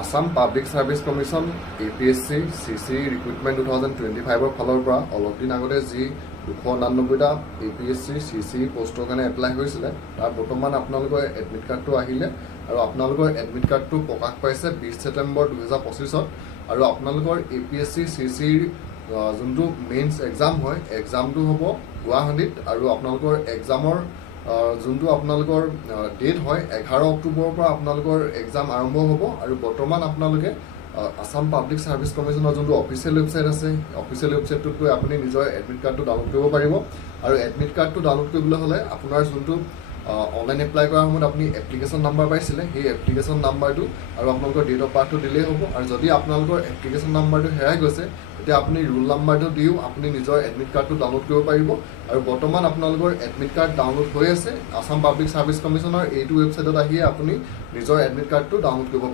Assam public service commission APSC CC recruitment 2025 ফালৰ পৰা অলপ দিন আগতে যি 299টা APSC CC পোষ্টৰ কাৰণে এপ্লাই হৈছিলে তাৰ বৰ্তমান আপোনালোকৰ এডমিট কাৰ্ডটো আহিলে আৰু আপোনালোকৰ এডমিট কাৰ্ডটো প্ৰকাশ পাইছে 20 ছেপ্টেম্বৰ 2025ত আৰু আপোনালোকৰ APSC CC যোনটো মেইনছ এক্সাম হয় এক্সামটো হ'ব গুৱাহাটীত আৰু আপোনালোকৰ এক্সামৰ যোনটো আপোনালোকৰ ডেট হয় 11 অক্টোবৰৰ পৰা আপোনালোকৰ এক্সাম আৰম্ভ হ'ব আৰু বৰ্তমান আপোনালোকে আসাম পাব্লিক সাৰ্ভিস কমিশ্যনৰ যোনটো অফিচিয়েল ৱেবছাইট আছে অফিচিয়েল ৱেবছাইটটোত গৈ আপুনি নিজৰ এডমিট কাৰ্ডটো ডাউনলোড কৰিব পাৰিব আৰু এডমিট কাৰ্ডটো ডাউনলোড কৰিবলৈ হ'লে আপোনাৰ যোনটো অনলাইন এপ্লাই কৰাৰ সময়ত আপুনি এপ্লিকেশ্যন নাম্বাৰ পাইছিলে সেই এপ্লিকেশ্যন নাম্বাৰটো আৰু আপোনালোকৰ ডেট অফ বাৰ্থটো দিলেই হ'ব আৰু যদি আপোনালোকৰ এপ্লিকেশ্যন নাম্বাৰটো হেৰাই গৈছে তেতিয়া আপুনি ৰোল নাম্বাৰটো দিও আপুনি নিজৰ এডমিট কাৰ্ডটো ডাউনলোড কৰিব পাৰিব আৰু বৰ্তমান আপোনালোকৰ এডমিট কাৰ্ড ডাউনলোড হৈ আছে আসাম পাব্লিক সাৰ্ভিস কমিশ্যনৰ এইটো ৱেবছাইটত আহিয়ে আপুনি নিজৰ এডমিট কাৰ্ডটো ডাউনলোড কৰিব পাৰিব